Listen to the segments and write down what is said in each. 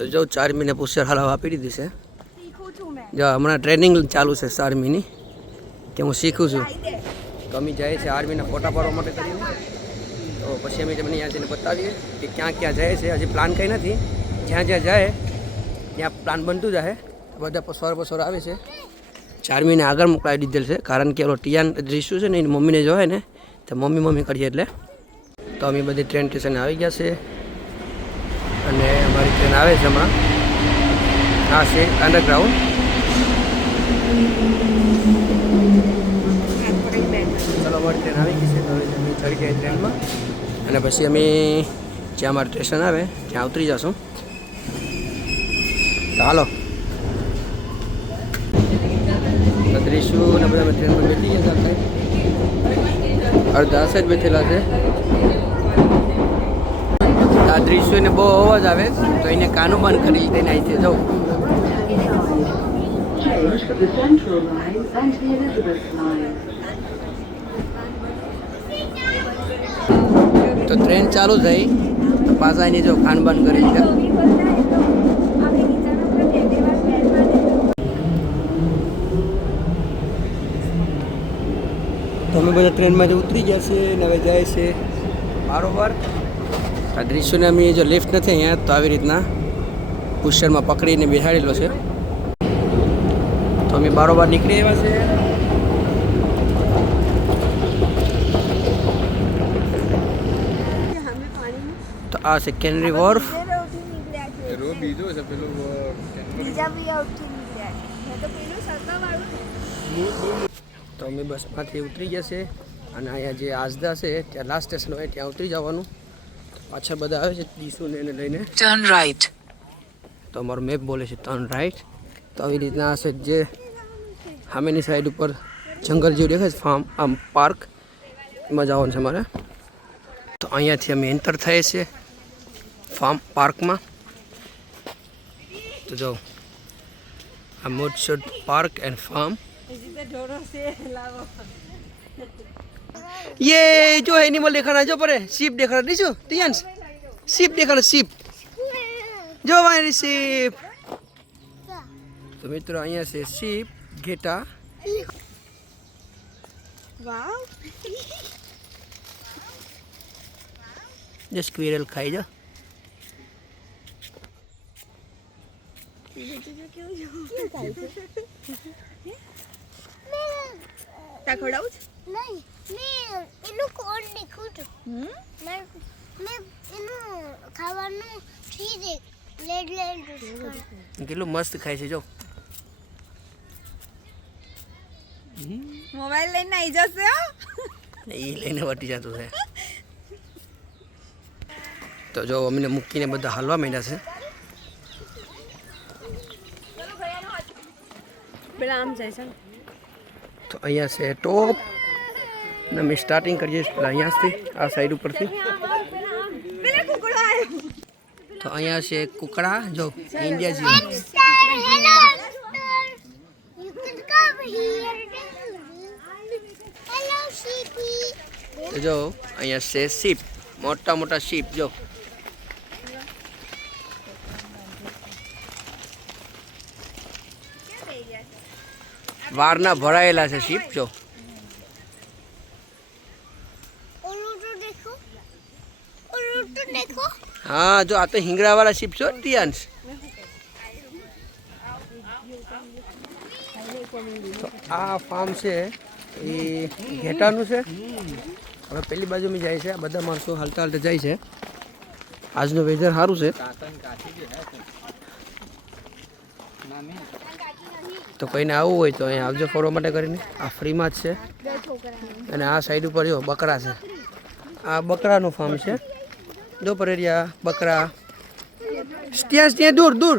તો જો ચાર મહિને પુષ્કર હલાવા આપી દીધી છે. જો હમણાં ટ્રેનિંગ ચાલુ છે ચાર મહિની કે હું શીખું છું. તો અમે જાય છે આર્મીના ફોટા પાડવા માટે કરીને તો પછી અમે તમને અહીંયા જઈને બતાવીએ કે ક્યાં ક્યાં જાય છે. હજી પ્લાન કંઈ નથી. જ્યાં જ્યાં જાય ત્યાં પ્લાન બનતું જાય બધા પસવાર પસવાર આવે છે. ચાર મહિને આગળ મોકલાવી દીધેલ છે. કારણ કે ટિયાન રીશું છે ને એની મમ્મીને જોવે ને તો મમ્મી મમ્મી કરીએ એટલે. તો અમે બધી ટ્રેન સ્ટેશને આવી ગયા છે. અને ટ્રેન આવે છે હમણાં. આ છે અંડરગ્રાઉન્ડ ચલો અમારી ટ્રેન આવી ગઈ છે. ટ્રેનમાં અને પછી અમે જ્યાં અમારું સ્ટેશન આવે, ત્યાં ઉતરી જશું. હાલો. તો અને બધા ટ્રેનમાં બેઠી ગયા અડધા જ બેઠેલા છે. આ દ્રશ્યોને બહુ અવાજ આવે તો એને કાનું બંધ કરી લીધે ને અહીંથી જવું. તો ટ્રેન ચાલુ થઈ, તો પાછા એની જો ખાન બંધ કરી દીધા તો અમે બધા ટ્રેનમાંથી ઉતરી ગયા છે ને હવે જાય છે બારોબાર આ દૃશ્યોને અમે જો લિફ્ટ નથી અહીંયા, તો આવી રીતના પુષ્કરમાં પકડીને બેસાડેલો છે. તો અમે બારોબાર નીકળી આવ્યા છે. તો આ છે કેનરી વોર્ફ તો અમે બસમાંથી ઉતરી ગયા છે અને અહીંયા જે આજદા છે, ત્યાં લાસ્ટ સ્ટેશન હોય, ત્યાં ઉતરી જવાનું. પાછળ બધા આવે છે દીસુને એને લઈને. ટર્ન રાઈટ તો અમારો મેપ બોલે છે ટર્ન રાઈટ તો આવી રીતના હશે જે સામેની સાઈડ ઉપર જંગલ જેવું દેખાય છે ફાર્મ આમ પાર્ક એમાં જવાનું છે મારે તો અહીંયાથી અમે એન્ટર થઈએ છીએ ફાર્મ પાર્કમાં તો જાઓ. આ મોટસોડ પાર્ક એન્ડ ફાર્મ ये जो एनिमल दिखाना जो पर सीप दिखाना नहीं जो टियंस सीप दिखाना सीप જો મારી સીપ તો મિત્રો અહીંયા છે સીપ ઘેટા વાવ જે સ્ક્વિરલ ખાઈ જા તા ખવડાવું છે નહીં મેં એનું કોડ દેખું છું હમ? મેં મેં એનું ખાવાનું ઠી દે લેડ લેડ કેટલું મસ્ત ખાય છે જો. મોબાઈલ લઈને આવી જશે હો. એ લઈને વટી જતું છે. તો જો અમને મૂકીને બધા હાલવા માંડ્યા છે. પેલા આમ જાય છે. તો અહીંયા છે ટોપ. ને અમે સ્ટાર્ટિંગ કરીએ અહીંયાથી, આ સાઈડ ઉપરથી. તો અહીંયા છે કુકડા, જો ઇન્ડિયા જેવું. Hello you can come here hello શીપી તો જો, અહીંયા છે શીપ મોટા મોટા શીપ જો. વારના ભરાયેલા છે શીપ જો ઓલું તો દેખો ઓલું તો દેખો હા, જો આ તો હિંગળાવાળા શીપ છો તિયાંશ તો આ ફાર્મ છે, એ ઘેટાનું છે. હવે પેલી બાજુ મેં જાય છે, આ બધા માણસો હાલતા હાલતા જાય છે. આજનું વેધર સારું છે. તો કોઈને આવવું હોય તો અહીંયા આવજો ફરવા માટે કરીને. આ ફ્રીમાં જ છે. અને આ સાઈડ ઉપર જો બકરા છે. આ બકરાનું ફાર્મ છે. જો પરેરિયા બકરા. ત્યાં ત્યાં દૂર દૂર.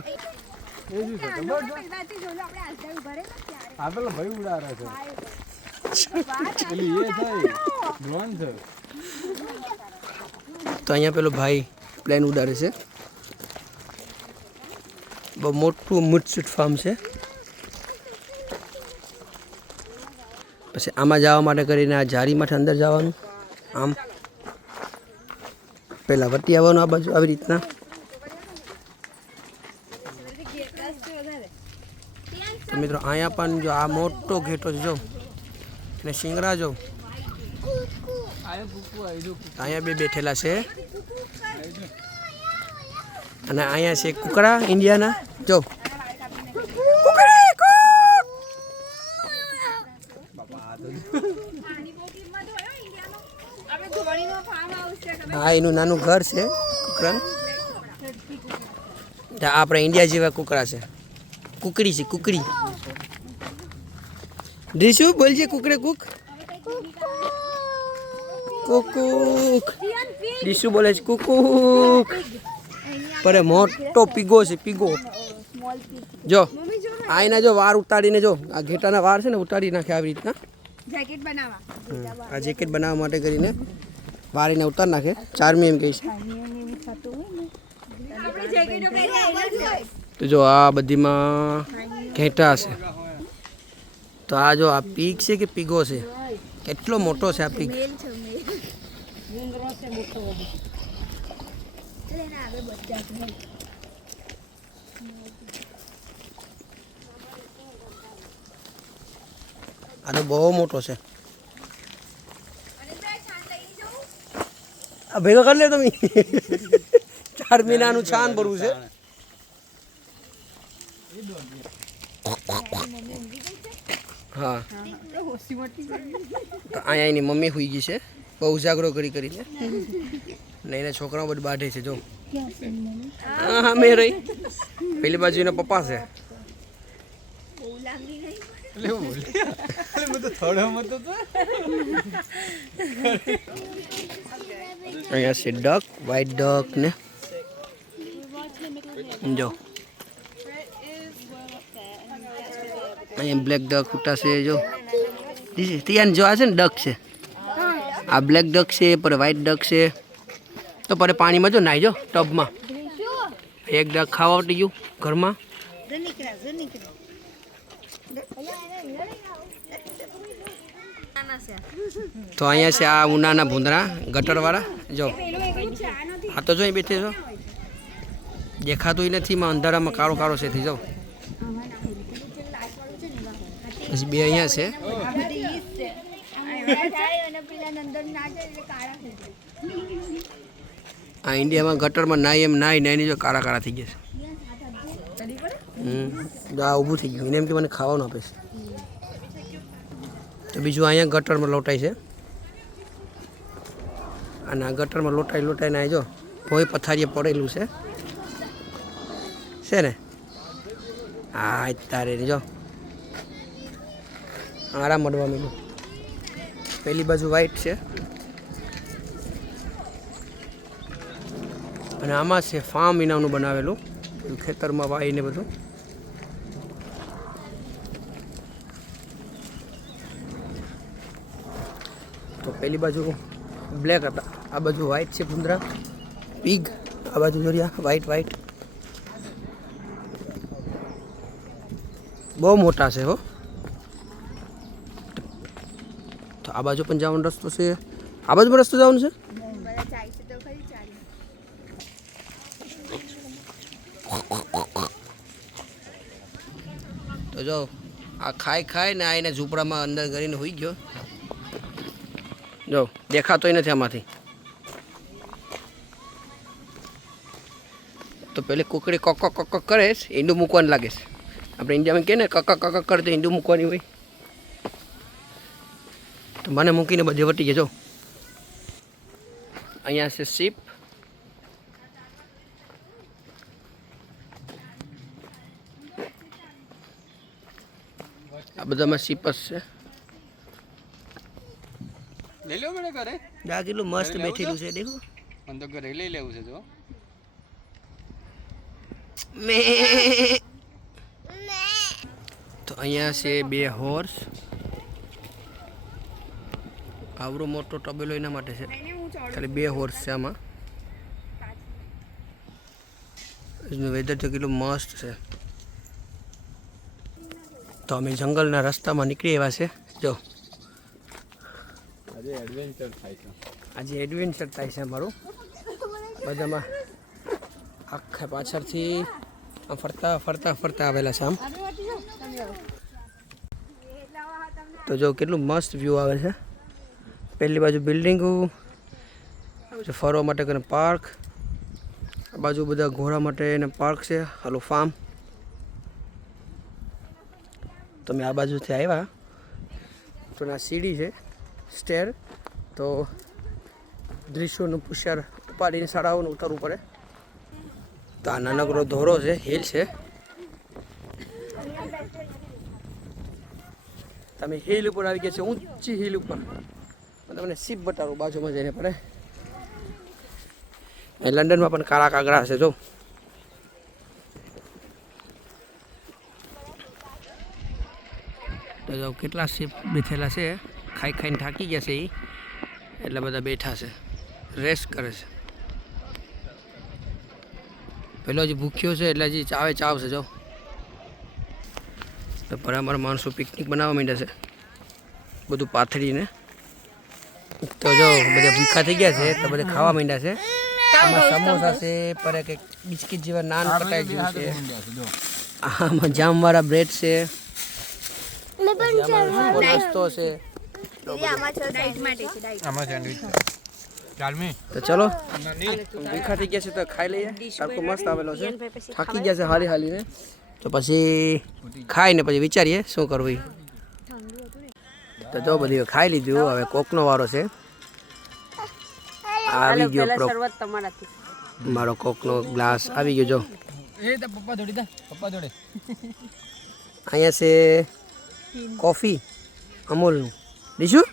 તો અહીંયા પેલો ભાઈ પ્લેન ઉડાડે છે. બહુ મોટું મુટસુટ ફાર્મ છે. પછી આમાં જવા માટે કરીને આ જારીમાંથી અંદર જવાનું. આમ પહેલાં વટી આવવાનું આ બાજુ આવી રીતના. મિત્રો, અહીંયા પણ જો આ મોટો ઘેટો છે, જો. અને શિંગડા જો. અહીંયા બે બેઠેલા છે. અને અહીંયા છે કુકડા, ઇન્ડિયાના. જો આપણે ધોળીનો ફાર્મ હા એનું નાનું ઘર છે કુકડાનું ત્યાં આપણે ઇન્ડિયા જેવા કુકરા છે. કુકડી છે કુકડી. રીશુ બોલજે કુકડે કુક. કુકુક. દીશુ બોલે છે કુકુક. પર મોટો પીગો છે પીગો. જો આ એના જો વાર ઉતાડીને જો આ ઘેટાના વાર છે ને ઉતાડી નાખે આવી રીતના. જેકેટ બનાવવા. આ જેકેટ બનાવવા માટે કરીને વારીને ઉતાર નાખે. ચારમી એમ કહી છે. આપણે જેકેટો પહેરી આવ્યા તો જો આ બધીમાં ઘેટા છે તો આ જો આ પીક છે કે પીગો છે? કેટલો મોટો છે આ પીક આ તો બહુ મોટો છે. ભેગો કરી લે તમે. ચાર મહિનાનું છાન ભરવું છે. હા. તો અહીંયા એની મમ્મી હુઈ ગઈ છે. બહુ ઉજાગરો કરી કરીને. ને એના છોકરાઓ બધું બાઢે છે જો. હા હા મેં રહી. પેલી બાજુ એના પપ્પા છે. બહુ લાંબી નહીં એટલે હું બોલી એટલે હું તો થોડો મતો તો. અહીંયા છે ડક વ્હાઈટ ડક ને જો અહીંયા બ્લેક ડક ઉટા છે જો ત્યાં જો આ છે ને ડક છે આ બ્લેક ડક છે પર વ્હાઈટ ડક છે તો પર પાણીમાં જો નાઈ જો ટબમાં એક ડક ખાવા ઉઠી ગયું ઘરમાં તો અહીંયા છે આ ઉનાના ભૂંદરા, ગટરવાળા. જો. છે આ તો જો અહીં બેઠે છો. દેખાતું નથી, માં અંધારામાં કાળો કાળો છે થઈ પછી બે અહીંયા છે. આ છે ઇન્ડિયામાં ગટરમાં નાય એમ નાય નાય જો કાળા કાળા થઈ જશે હમ. જો આ ઊભું થઈ ગયું. એને એમ કે મને ખાવાનું આપે છે. તો બીજું અહીંયા ગટરમાં લોટાય છે. અને આ ગટરમાં લોટાઈ લોટાઈને આવી જો ભોય પથારીએ પડેલું છે. છે ને? હા તારે જો. આરામ મળવા મળ્યું પેલી બાજુ વ્હાઈટ છે. અને આમાં છે ફાર્મ ઇનામનું બનાવેલું. ખેતરમાં વાઈને બધું. પેલી બાજુ બ્લેક હતા. આ બાજુ વ્હાઈટ છે કુંદરા પીગ આ બાજુ જોરિયા વ્હાઈટ વ્હાઈટ બહુ મોટા છે હો. તો આ બાજુ પણ જવાનો રસ્તો છે. આ બાજુ પણ રસ્તો જવાનું છે? તો જો, આ ખાઈ ખાઈ ને આઈને ઝૂંપડામાં અંદર કરીને હોઈ ગયો. જો, દેખાતોય નથી આમાંથી. તો પેલી કુકડી કક કક કક કરે છે, ઈંડું મૂકવાનું લાગે છે. આપણે ઇન્ડિયામાં કહે ને, કક કક કરે તો ઈંડું મૂકવાની હોય. તો મને મૂકીને બધે વટી જજો. અહીંયા છે સીપ આ બધામાં સીપ જ છે. લઈ લો મને ઘરે? આ કેટલું મસ્ત બેઠેલું છે? દેખો. મને તો ઘરે લઈ લેવું છે જો. મે. તો અહીંયા છે બે હોર્સ આવરો મોટો તબેલો એના માટે છે. ખાલી બે હોર્સ છે આમાં. વેધર તો કેટલું મસ્ત છે. તો અમે જંગલના રસ્તામાં નીકળી આવ્યા છે. જો. એડવેન્ચર થાય છે. આજે એડવેન્ચર થાય છે અમારું. બધામાં આખા પાછળથી આમ ફરતા ફરતા ફરતા આવેલા છે આમ. તો જો કેટલું મસ્ત વ્યૂ આવે છે. પહેલી બાજુ બિલ્ડિંગો ફરવા માટે કરીને પાર્ક આ બાજુ બધા ઘોડા માટે એને પાર્ક છે, હાલો ફાર્મ તમે આ બાજુથી આવ્યા. તો ના સીડી છે સ્ટેર તો દ્રશ્યોનું પુષ્યાર ઉપાડીને શાળાઓને ઉતારવું પડે. તો આ નાનકડો ધોરો છે, હિલ છે. તમે હિલ ઉપર આવી ગયા છે, ઊંચી હિલ ઉપર. તમને સીપ બતાવું, બાજુમાં જઈને પડે. લંડનમાં પણ કાળા કાગડા છે, જો. તો જો કેટલા સીપ બેઠેલા છે, ખાઈ ખાઈને થાકી ગયા છે એ એટલે બધા બેઠા છે. રેસ્ટ કરે છે. પેલો હજી ભૂખ્યો છે એટલે હજી ચાવે ચાવ છે જો તો બરાબર માણસો પિકનિક બનાવવા માંડ્યા છે. બધું પાથરીને. તો જો બધા ભૂખા થઈ ગયા છે તો બધા ખાવા માંડ્યા છે. આમાં સમોસા છે પર કંઈક બિસ્કિટ જેવા નાન પટાઈ ગયું છે. આમાં જામવાળા બ્રેડ છે. રસ્તો નાસ્તો છે. આમાં સેન્ડવિચ તો ચલો. ભૂખા થઈ ગયા છે તો ખાઈ લઈએ. તડકો મસ્ત આવેલો છે. થાકી ગયા છે હાલી હાલીને. તો પછી ખાઈને પછી વિચારીએ શું કરવું. તો જો બધી ખાઈ લીધું. હવે કોકનો વારો છે. આવી ગયો મારો કોકનો ગ્લાસ. આવી ગયો જો. એ તો પપ્પા જોડી દે પપ્પા જોડે. અહીંયા છે કોફી અમૂલનું. લીધું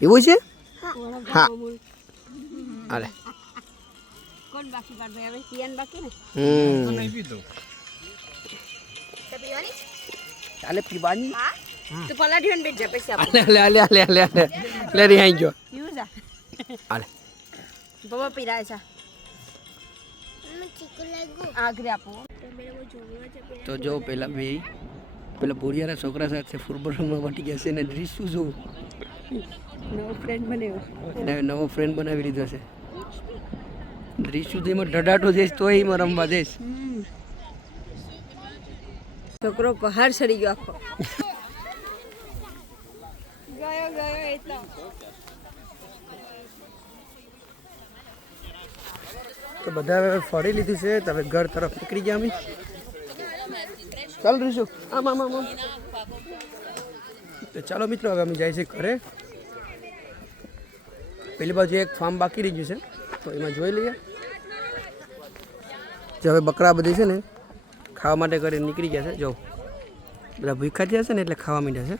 એવું છે? હા. અરે કોણ બાકી કાઢ ભાઈ હવે કિયાન બાકી ને? હમ. નહીં પીતો તો પીવાની? ચાલે પીવાની? તો પલાઠી ને બેઠ જા પૈસા હાલે હાલે હાલે હાલે હાલે લે રે અહીં ગયો. પીવું જા. હાલે. પપ્પા પીરાય છે. તો જો પેલા બે પેલા બોરિયાના છોકરા સાથે ફૂટબોલ રમવા માટે ગયા છે ને શું જોવું નવો ફ્રેન્ડ બન્યો. એને નવો ફ્રેન્ડ બનાવી લીધો છે. રીસુ શું એમાં ઢડાટો જઈશ તોય એમાં રમવા જઈશ. છોકરો પહાડ ચડી ગયો આખો. ગયો ગયો એટલો તો. તો બધા ફરી લીધું છે તમે ઘર તરફ નીકળી ગયા અમે. ચાલ રીસુ આમ આમ આમ આમ. તો ચાલો મિત્રો હવે અમે જાય છે ઘરે. પેલી બાજુ એક ફાર્મ બાકી રહી ગયું છે તો એમાં જોઈ લઈએ. જે હવે બકરા બધી છે ને ખાવા માટે ઘરે નીકળી ગયા છે. જો બધા ભૂખા થયા છે ને એટલે ખાવા માંડ્યા છે.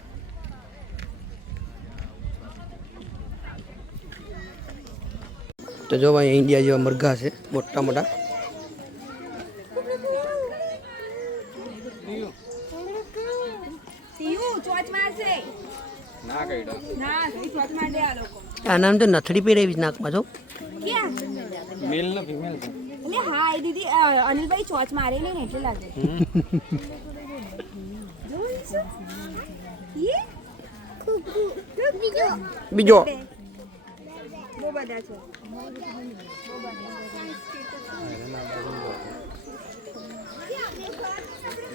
તો જો અહીંયા ઇન્ડિયા જેવા મરઘા છે મોટા મોટા સીયું ચોચ મારશે ના કઈ ના સહી ચોચ માર દે આ લોકો આ નામ તો નથડી પહેરાવી રહી નાકમાં ક્યાં? મેલ ને ફિમેલ છે. એટલે હા એ દીદી અનિલભાઈ ચોચ મારેલી ને એટલે લાગે. જોયું છે? ઈ? બીજો? બીજો. બહુ બધા છે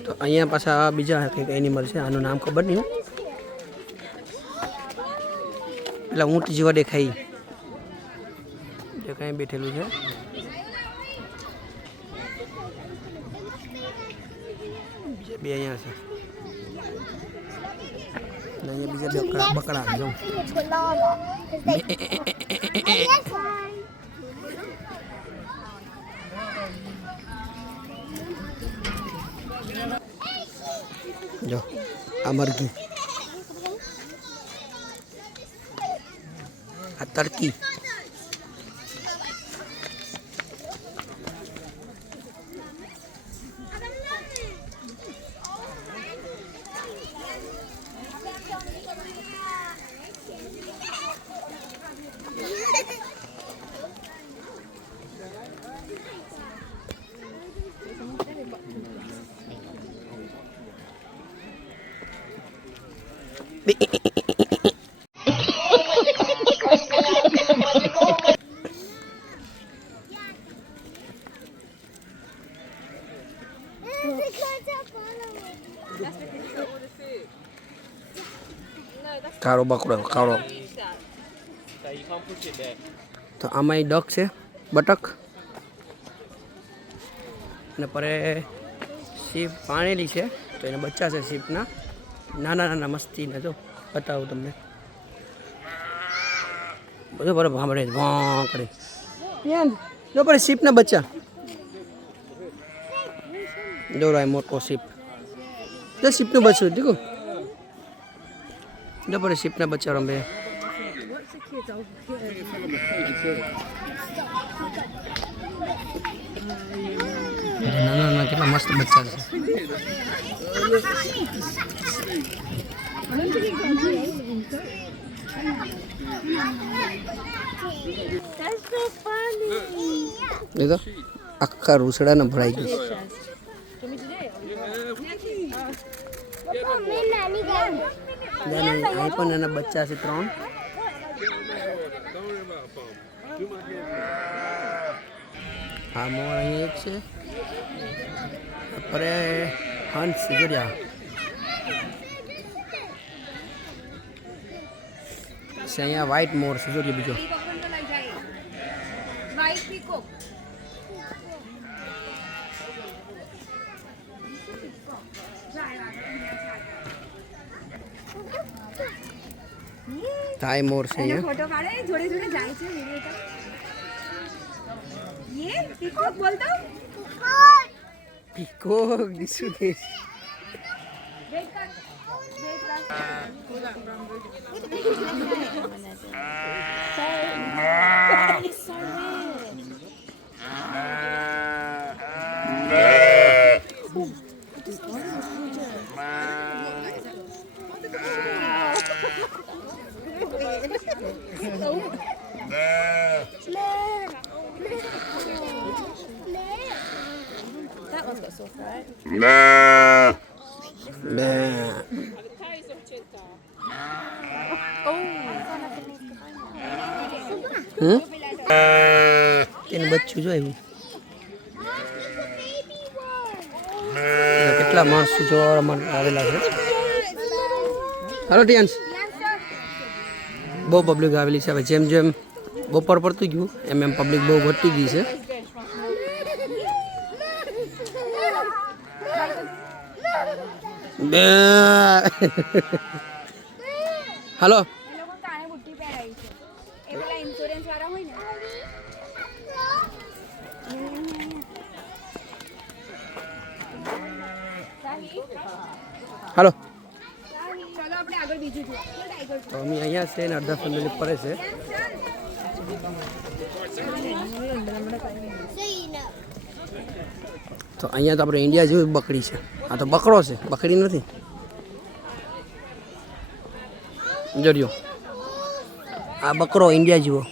તો અહીંયા પાછા બીજા કંઈક એનિમલ છે આનું નામ ખબર નહીં હો. પેલા ઊંટ જેવા દેખાય. જે કાંઈ બેઠેલું છે. બીજા બે અહીંયા છે. અને અહીંયા બીજા બે બકરા બકરા છે, જો. જો, આ મરઘી. આ તરકી કાળો બકડો કાળો. તો આમાં ડક છે બટક. અને પરે શીપ પાણેલી છે તો એના બચ્ચા છે શીપના. નાના નાના મસ્તીને જો બતાવું તમને. બધું બરાબર ભાંભળે વાં કરે જો પડે શીપના બચ્ચા. દોરાય મોટો શીપ. તો શીપનું બચ્ચું દીકુ જો પડે શીપના બચ્ચા રમે નાના નાના કેટલા મસ્ત બચ્ચા છે That's so funny. એ તો આખા રૂસડાને ભરાઈ ગયું મમ્મી નાની ગાડી ત્યાં અહીં પણ એના બચ્ચા છે ત્રણ. આ મોર અહીં એક છે. પરે હંસ જોડ્યા. અહીંયા વ્હાઈટ મોર છે, જોડ્યો બીજો. થાય મોર છે અહીંયા ફોટો પાડે જોડે જોડે જાય છે વિડિયો યે પીકોક બોલતો પીકોક દિસુ દે Sorry. Nah. That one's got sauce, right? Oh. બહુ પબ્લિક આવેલી છે. હવે જેમ જેમ બપોર પડતું ગયું, એમ એમ પબ્લિક બહુ વધતી ગઈ છે. હાલો એ લોકો કાને બુટ્ટી પહેરાવી છે એ પેલા ઇન્સ્યોરન્સ વાળા હોય ને હાલો ચલો આપણે આગળ બીજું જોઈએ ટાઈગર તો અહીંયા છે ને અડધા ફેમિલી પડે છે. તો અહીંયા તો આપણે ઇન્ડિયા જેવી બકરી છે. આ તો બકરો છે. બકરી નથી. જોડ્યો આ બકરો ઇન્ડિયા જેવો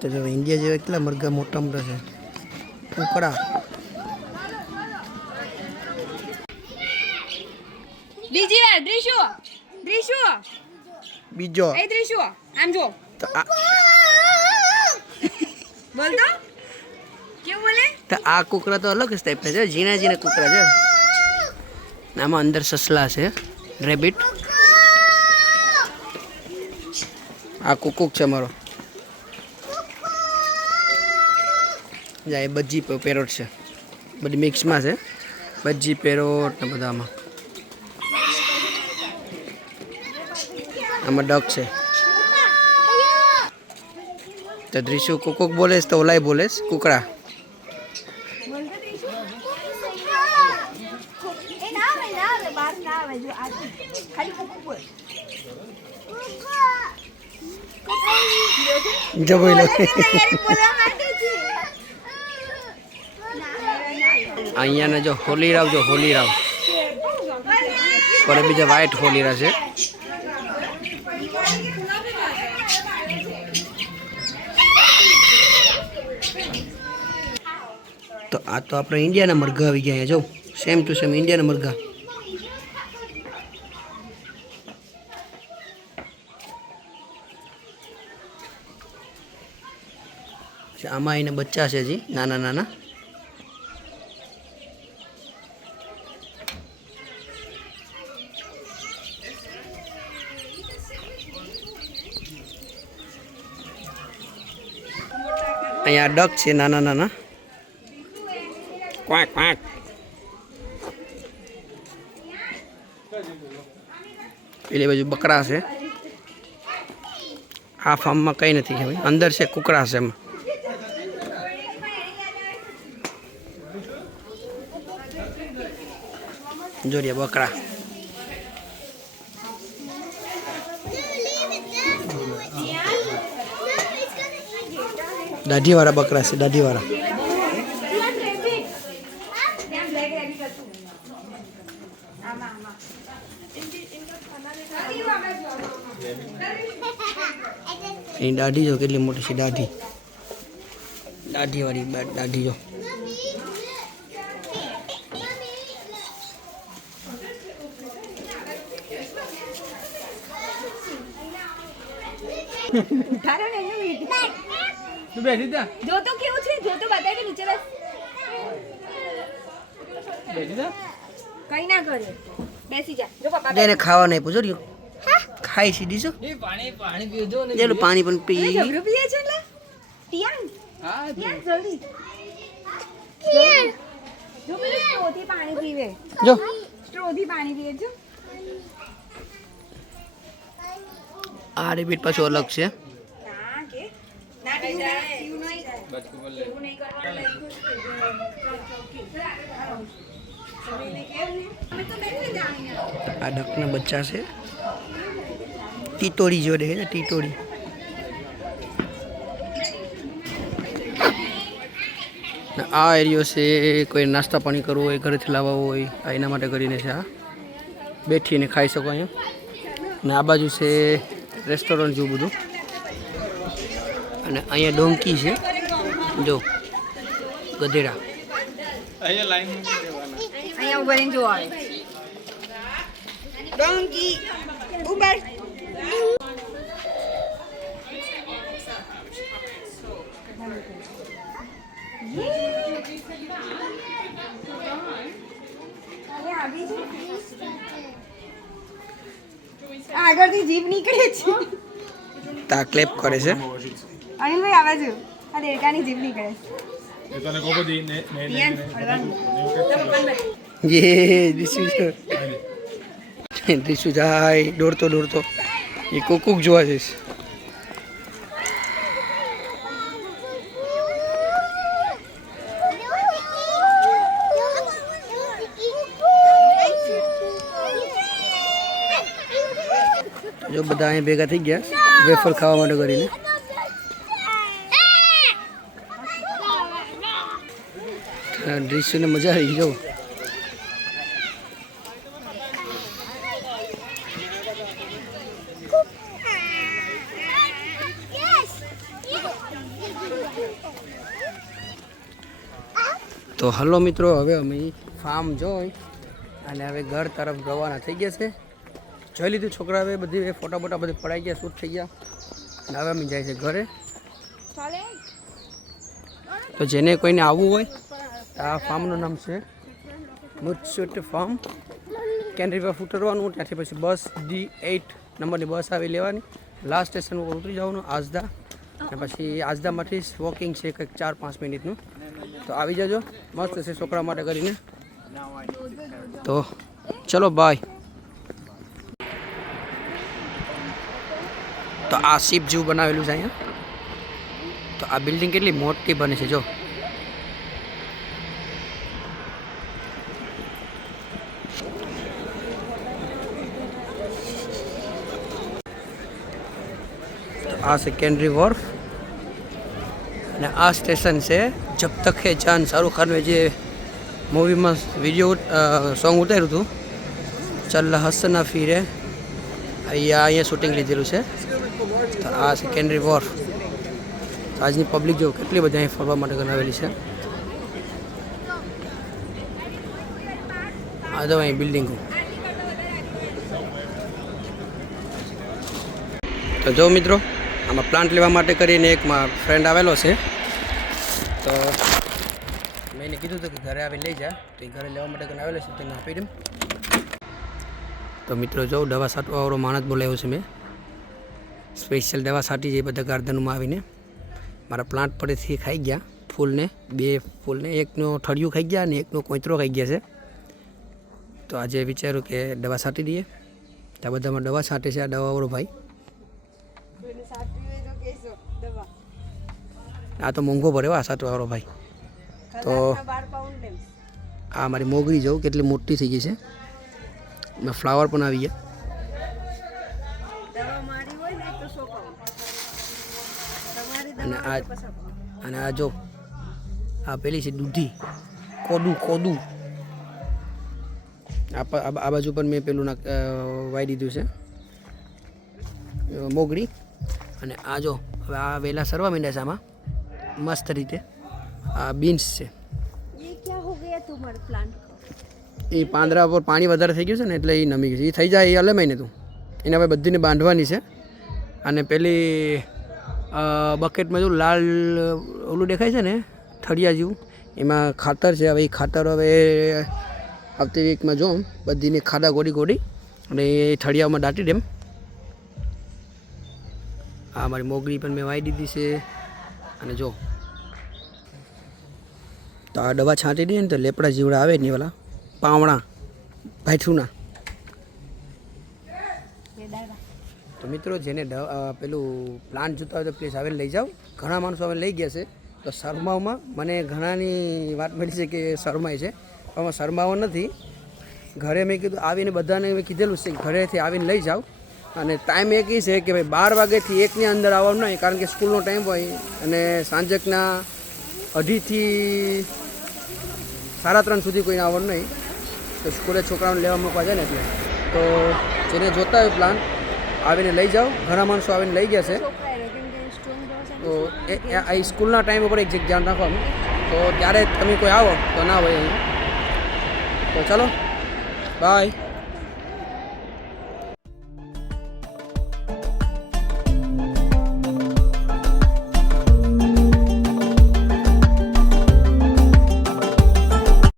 તો જો ઇન્ડિયા મરઘા મોટા મોટા છે. કુકડા બીજી વાર દ્રિશુ. દ્રિશુ. બીજો. એ દ્રિશુ આમ જો. બોલ તો. કેવું બોલે? તો આ કુકરા તો અલગ ટાઈપના છે ઝીણા ઝીણા કુકરા છે. આમાં અંદર સસલા છે રેબિટ. આ કુકુક છે મારો. જા એ બજી પેરોટ છે. બધી મિક્સમાં છે. બજી પેરોટ ને બધામાં. આમાં ડક છે. તો દ્રિશુ કુકુક બોલેશ તો ઓલાય બોલેશ કુકડા. જબોઈ ના આવે ના આવે બહાર ના આવે જો આ ખાલી કુકુ બોલ જો બોલે તૈયારી બોલવા માટે છે અહીંયાના જો હોલીરાવ જો હોલીરાવ પર બીજા વ્હાઈટ હોલીરા છે. તો આ તો આપણે ઇન્ડિયાના મરઘા આવી ગયા જો. સેમ ટુ સેમ ઇન્ડિયાના મરઘા. આમાં એને બચ્ચા છે હજી નાના નાના. અહીંયા ડક છે નાના નાના. ક્વાક ક્વાક. પેલી બાજુ બકરા છે. આ ફાર્મમાં કંઈ નથી હવે. અંદર છે કુકરા છે એમાં. જોરિયા બકરા. દાઢીવાળા બકરા છે દાઢીવાળા એની દાઢી જો કેટલી મોટી છે દાઢી દાઢીવાળી બા- દાઢી જો ઉઠાડો ને એનું વીડિયો. તું બેઠી જા. જો તો કેવું છે? જો તો બતાય કે નીચે બેસ. બેઠી જા. કઈ ના કરે. બેસી જા. જો પપ્પા એને ખાવા નહીં પૂછો રહ્યો. ખાઈ સીધી છો એ પાણી પાણી પીજો ને. જેલું પાણી પણ પી. ઝઘડો પીએ છે એટલે? તિયાન હા તિયાન જલ્દી. જો પેલું સ્ટ્રોથી પાણી પીવે. જો. સ્ટ્રોથી પાણી પીએ જો. આ રિપીટ પાછું અલગ છે. આ ડકના બચ્ચા છે. ટીટોળી જોડે છે ટીટોડી ને આ એરિયો છે કોઈ નાસ્તા પાણી કરવું હોય ઘરેથી લાવવા હોય આ એના માટે કરીને છે આ. બેઠીને ખાઈ શકો અહીંયા. ને આ બાજુ છે રેસ્ટોરન્ટ જેવું બધું. અને અહીંયા ડોંકી છે. જો ગધેડા. અહીંયા લાઈન અહીંયા ઊભા રહીને જોવા ડોંકી ઉબર આગળથી જીભ નીકળે છે. તા ક્લેપ કરે છે. અનિલભાઈ આ બાજુ આ દેડકાની જીભ નીકળે છે. તને કહો બધી ને ને તિયાન યે દિશુ છે. જાય દોડતો દોડતો. એ કુકુક જોવા જઈશ. જો બધા અહીંયા ભેગા થઈ ગયા વેફર ખાવા માટે કરીને. દૃશ્યને મજા આવી જાઉં તો હલો મિત્રો હવે અમે ફાર્મ જોઈ અને હવે ઘર તરફ રવાના થઈ ગયા છે. જોઈ લીધું છોકરા હવે બધી ફોટા બોટા બધી પડાઈ ગયા શૂટ થઈ ગયા. અને હવે અમે જાય છે ઘરે. તો જેને કોઈને આવવું હોય આ ફાર્મનું નામ છે મુચુટ ફાર્મ. કેન્દ્રી પર ઉતરવાનું ત્યાંથી પછી બસ ડી એઇટ નંબરની બસ આવી લેવાની. લાસ્ટ સ્ટેશન ઉપર ઉતરી જવાનું, આજદા. અને પછી આજદામાંથી વોકિંગ છે કંઈક ચાર પાંચ મિનિટનું. તો આવી જજો. મસ્ત છે છોકરા માટે કરીને. તો ચલો બાય તો આ શિપ જેવું બનાવેલું છે અહીંયા. તો આ બિલ્ડિંગ કેટલી મોટી બની છે, જો. આ છે કેન્દ્રી વોર્ફ અને આ સ્ટેશન છે જબ તક હે જાન. શાહરુખ ખાનને જે મૂવીમાં વીડિયો સોંગ ઉતાર્યું હતું. ચલ હસના ફીરે અહીંયા અહીંયા શૂટિંગ લીધેલું છે. તો આ છે કેનરી વોર આજની પબ્લિક જો કેટલી બધી અહીં ફરવા માટે ગણાવેલી છે. આ જો અહીં બિલ્ડિંગો તો જો મિત્રો આમાં પ્લાન્ટ લેવા માટે કરીને એક ફ્રેન્ડ આવેલો છે. તો મેં એને કીધું હતું કે ઘરે આવીને લઈ જા. તો એ ઘરે લેવા માટે કરીને આવેલો છે તેને આપી દઉં. તો મિત્રો જો, દવા છાંટવાવાળો માણસ બોલાવ્યો છે મેં. સ્પેશિયલ દવા છાંટી છે બધા ગાર્ડનમાં આવીને. મારા પ્લાન્ટ પડેથી ખાઈ ગયા ફૂલને, બે ફૂલને, એકનો ઠળિયું ખાઈ ગયા અને એકનો કોઈતરો ખાઈ ગયા છે. તો આજે વિચાર્યું કે દવા છાંટી દઈએ. તો બધામાં દવા છાંટે છે આ દવાવાળો ભાઈ. આ તો મોંઘો પડે આ આ વાળો ભાઈ. તો આ મારી મોગરી જવું, કેટલી મોટી થઈ ગઈ છે. મેં ફ્લાવર પણ આવી ગયા. અને આ અને આ જો, આ પેલી છે દૂધી. કોદું કોદું. આ બાજુ પણ મેં પેલું નાખ વાઈ દીધું છે. મોગરી. અને આ જો, હવે આ વહેલા સરવા માંડ્યા છે આમાં. મસ્ત રીતે. આ બીન્સ છે. એ પાંદરા પર પાણી વધારે થઈ ગયું છે ને એટલે એ નમી ગયું છે. એ થઈ જાય એ અલે મહિને તું. એને હવે બધીને બાંધવાની છે. અને પેલી બકેટમાં જો લાલ ઓલું દેખાય છે ને થળિયા જેવું એમાં ખાતર છે. હવે એ ખાતર હવે આવતી વીકમાં જોઉં. બધીને ખાડા ગોડી ગોડી અને એ થળિયામાં દાટી દેમ આ મારી મોગરી પણ મેં વાવી દીધી છે. અને જો. તો આ દવા છાંટી દઈએ ને તો લેપડા જીવડા આવે નહીં ઓલા પાવણા ભાઠુના તો મિત્રો જેને પેલું પ્લાન્ટ જોતા હોય તો પ્લીઝ આવીને લઈ જાઓ. ઘણા માણસો હવે લઈ ગયા છે. તો શર્માઓમાં મને ઘણાની વાત મળી છે કે શરમાય છે. પણ શરમાવો નથી. ઘરે મેં કીધું આવીને બધાને મેં કીધેલું છે ઘરેથી આવીને લઈ જાઓ. અને ટાઈમ એક એ છે કે ભાઈ બાર વાગ્યાથી એકની અંદર આવવાનું નહીં, કારણ કે સ્કૂલનો ટાઈમ હોય. અને સાંજકના અઢીથી સાડા ત્રણ સુધી કોઈને આવવાનું નહીં. તો સ્કૂલે છોકરાઓને લેવા મૂકવા જાય ને એટલે. તો જેને જોતા હોય પ્લાન આવીને લઈ જાઓ. ઘણા માણસો આવીને લઈ ગયા છે. તો એ આ સ્કૂલના ટાઈમ ઉપર એક ધ્યાન રાખવાનું. તો ત્યારે તમે કોઈ આવો, તો ના હોય તો ચાલો. બાય